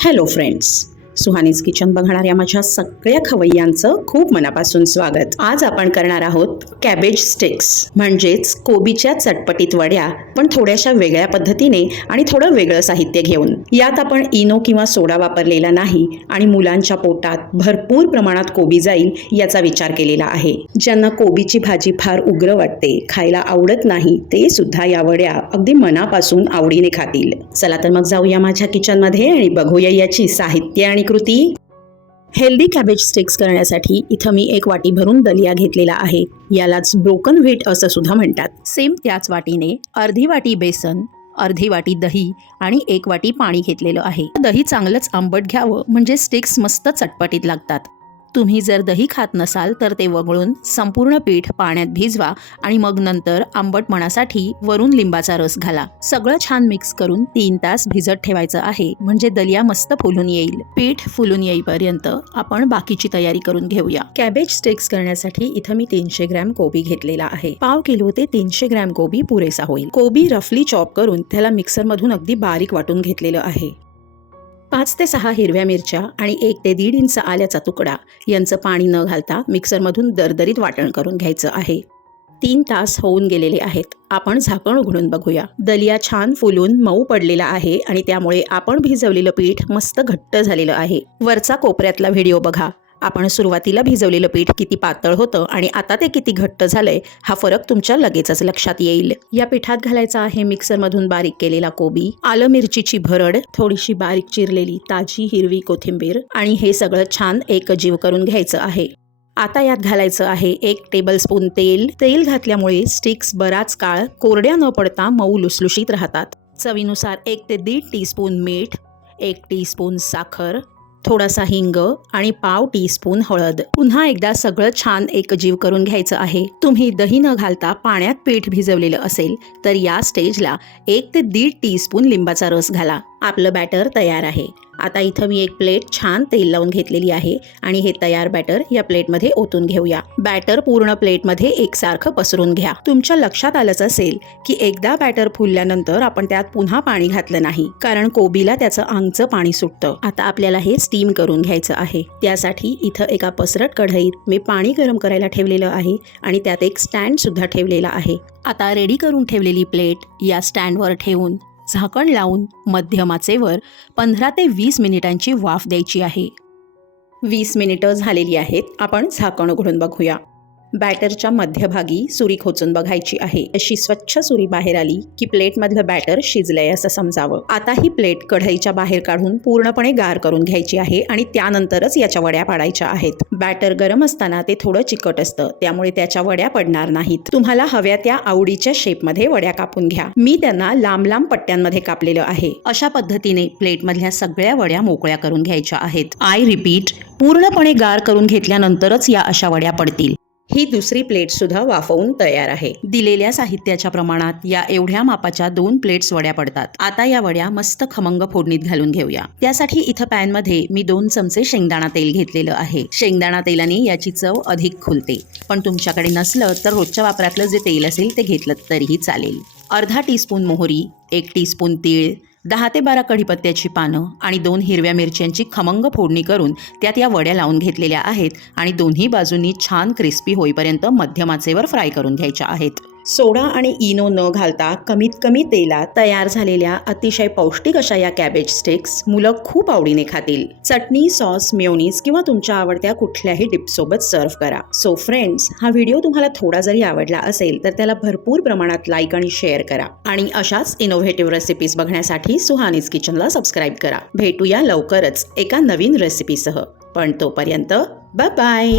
Hello friends सुहानीज kitchen बघणाऱ्या माझ्या सगळ्या खवय्यांचं खूप मनापासून स्वागत. आज आपण करणार आहोत कॅबेज स्टिक्स म्हणजेच कोबीच्या चटपटीत वड्या पण थोड्याशा वेगळ्या पद्धतीने आणि थोडं वेगळं साहित्य घेऊन. यात आपण इनो किंवा सोडा वापरलेला नाही आणि मुलांच्या पोटात भरपूर प्रमाणात कोबी जाईल याचा विचार केलेला आहे. ज्यांना कोबीची भाजी फार उग्र वाटते खायला आवडत नाही ते सुद्धा या वड्या अगदी मनापासून आवडीने खातील. चला तर मग जाऊया माझ्या किचनमध्ये आणि बघूया याची साहित्य आणि कृती? हेल्दी कॅबेज स्टिक्स करण्यासाठी इथं मी एक वाटी भरून दलिया घेतलेला आहे. यालाच ब्रोकन व्हीट असं सुद्धा म्हणतात. सेम त्याच वाटीने अर्धी वाटी बेसन अर्धी वाटी दही आणि एक वाटी पाणी घेतलेलं आहे. दही चांगलंच आंबट घ्यावं म्हणजे स्टिक्स मस्त चटपटीत लागतात. तुम्ही जर दही खात नसाल तर ते वगळून संपूर्ण पीठ पाण्यात भिजवा आणि मग नंतर आंबटपणासाठी वरून लिंबाचा रस घाला. सगळं छान मिक्स करून तीन तास भिजत ठेवायचं आहे. म्हणजे दलिया मस्त फुलून येईल. पीठ फुलून येईपर्यंत आपण बाकीची तयारी करून घेऊया. कॅबेज स्टिक्स करण्यासाठी इथं मी तीनशे ग्रॅम कोबी घेतलेला आहे. पाव किलो ते तीनशे ग्रॅम कोबी पुरेसा होईल. कोबी रफली चॉप करून त्याला मिक्सरमधून अगदी बारीक वाटून घेतलेलं आहे. पाच ते सहा हिरव्या मिरच्या आणि एक ते दीड इंच आल्याचा तुकडा यांचं पाणी न घालता मिक्सरमधून दरदरीत वाटण करून घ्यायचं आहे. तीन तास होऊन गेलेले आहेत. आपण झाकण उघडून बघूया. दलिया छान फुलून मऊ पडलेला आहे आणि त्यामुळे आपण भिजवलेलं पीठ मस्त घट्ट झालेलं आहे. वरचा कोपऱ्यातला व्हिडिओ बघा. आपण सुरुवातीला भिजवलेलं पीठ किती पातळ होतं आणि आता ते किती घट्ट झालंय हा फरक तुमच्या लगेचच लक्षात येईल. या पिठात घालायचा आहे मिक्सरमधून बारीक केलेला कोबी आलं मिरचीची भरड थोडीशी बारीक चिरलेली ताजी हिरवी कोथिंबीर आणि हे सगळं छान एकजीव करून घ्यायचं आहे. आता यात घालायचं आहे एक टेबलस्पून तेल. तेल घातल्यामुळे स्टिक्स बराच काळ कोरड्या न पडता मऊ लुसलुशीत राहतात. चवीनुसार एक ते दीड टीस्पून मीठ एक टीस्पून साखर थोडासा हिंग आणि पाव टीस्पून हळद. पुन्हा एकदा सगळं छान एकजीव करून घ्यायचं आहे. तुम्ही दही न घालता पाण्यात पीठ भिजवलेलं असेल तर या स्टेजला एक ते दीड टीस्पून लिंबाचा रस घाला. आपलं बॅटर तयार आहे. आता इथं मी एक प्लेट छान तेल लावून घेतलेली आहे आणि हे तयार बॅटर या प्लेटमध्ये ओतून घेऊया. बॅटर पूर्ण प्लेटमध्ये एकसारखं पसरून घ्या. तुमच्या लक्षात आलंच असेल की एकदा बॅटर फुलल्यानंतर आपण त्यात पुन्हा पाणी घातलं नाही कारण कोबीला त्याचं अंगचं पाणी सुटतं. आता आपल्याला हे स्टीम करून घ्यायचं आहे. त्यासाठी इथं एका पसरट कढईत मी पाणी गरम करायला ठेवलेलं आहे आणि त्यात एक स्टँड सुद्धा ठेवलेला आहे. आता रेडी करून ठेवलेली प्लेट या स्टँडवर ठेवून झाकण लावून मध्यमाचेवर पंधरा ते वीस मिनिटांची वाफ द्यायची आहे. वीस मिनिटं झालेली आहेत आपण झाकण उघडून बघूया. बॅटरच्या मध्यभागी सुरी खोचून बघायची आहे. अशी स्वच्छ सुरी बाहेर आली की प्लेटमधलं बॅटर शिजलंय असं समजावं. आता ही प्लेट कढईच्या बाहेर काढून पूर्णपणे गार करून घ्यायची आहे आणि त्यानंतरच याच्या वड्या पाडायच्या आहेत. बॅटर गरम असताना ते थोडं चिकट असतं त्यामुळे त्याच्या वड्या पडणार नाहीत. तुम्हाला हव्या त्या आवडीच्या शेपमध्ये वड्या कापून घ्या. मी त्यांना लांब लांब पट्ट्यांमध्ये कापलेलं आहे. अशा पद्धतीने प्लेटमधल्या सगळ्या वड्या मोकळ्या करून घ्यायच्या आहेत. आय रिपीट पूर्णपणे गार करून घेतल्यानंतरच या अशा वड्या पडतील. ही दुसरी प्लेट सुद्धा वाफवून तयार आहे. दिलेल्या साहित्याच्या प्रमाणात या एवढ्या मापाच्या दोन प्लेट्स वड्या पडतात. आता या वड्या मस्त खमंग फोडणीत घालून घेऊया. त्यासाठी इथं पॅनमध्ये मी दोन चमचे शेंगदाणा तेल घेतलेलं आहे. शेंगदाणा तेलाने याची चव अधिक खुलते. पण तुमच्याकडे नसलं तर रोजच्या वापरातलं जे तेल असेल ते घेतलं तरीही चालेल. अर्धा टीस्पून मोहरी एक टीस्पून तीळ दहा ते बारा कढीपत्त्याची पानं आणि दोन हिरव्या मिरच्यांची खमंग फोडणी करून त्यात या वड्या लावून घेतलेल्या आहेत आणि दोन्ही बाजूंनी छान क्रिस्पी होईपर्यंत मध्यमाचेवर फ्राय करून घ्यायच्या आहेत. सोडा आणि इनो न घालता कमीत कमी तेलात तयार झालेल्या अतिशय पौष्टिक अशा या कॅबेज स्टिक्स मुलं खूप आवडीने खातील. चटणी सॉस मेयोनीज किंवा तुमच्या आवडत्या कुठल्याही डिपसोबत सर्व्ह करा. सो फ्रेंड्स हा व्हिडिओ तुम्हाला थोडा जरी आवडला असेल तर त्याला भरपूर प्रमाणात लाईक आणि शेअर करा. आणि अशाच इनोव्हेटिव्ह रेसिपीज बघण्यासाठी सुहानीज किचनला सबस्क्राईब करा. भेटूया लवकरच एका नवीन रेसिपीसह पण तोपर्यंत बाय